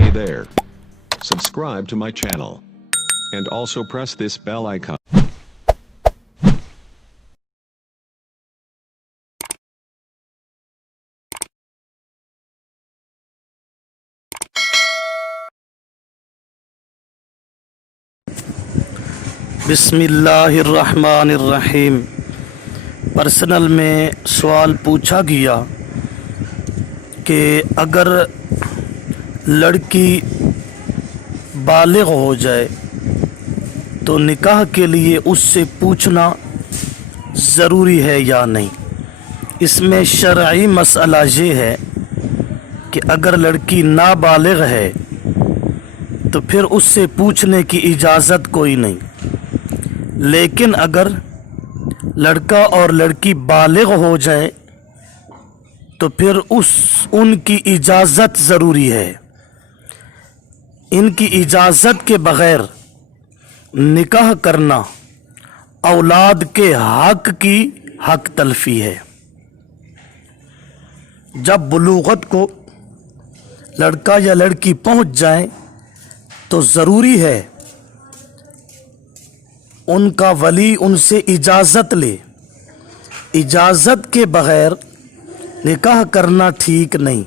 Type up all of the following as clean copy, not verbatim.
Hey there. Subscribe to my channel. And also press this bell icon. बिस्मिल्लाहिर्रहमानिर्रहीम। Personal में सवाल पूछा गया कि अगर लड़की बालिग हो जाए तो निकाह के लिए उससे पूछना ज़रूरी है या नहीं। इसमें शरई मसला ये है कि अगर लड़की नाबालिग है तो फिर उससे पूछने की इजाज़त कोई नहीं, लेकिन अगर लड़का और लड़की बालिग हो जाए तो फिर उनकी इजाज़त ज़रूरी है। इनकी इजाज़त के बग़ैर निकाह करना औलाद के हक़ की हक़ तलफ़ी है। जब बुलूगत को लड़का या लड़की पहुंच जाए तो ज़रूरी है उनका वली उनसे इजाज़त ले। इजाज़त के बग़ैर निकाह करना ठीक नहीं।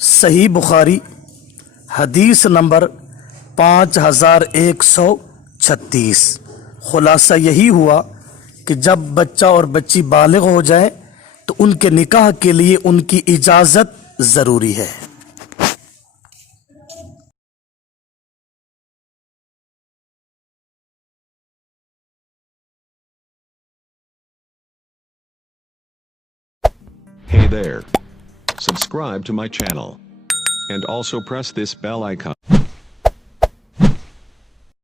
सही बुखारी हदीस नंबर 5136। खुलासा यही हुआ कि जब बच्चा और बच्ची बालिग हो जाए तो उनके निकाह के लिए उनकी इजाज़त ज़रूरी है। Hey there. Subscribe to my channel. And also press this bell icon.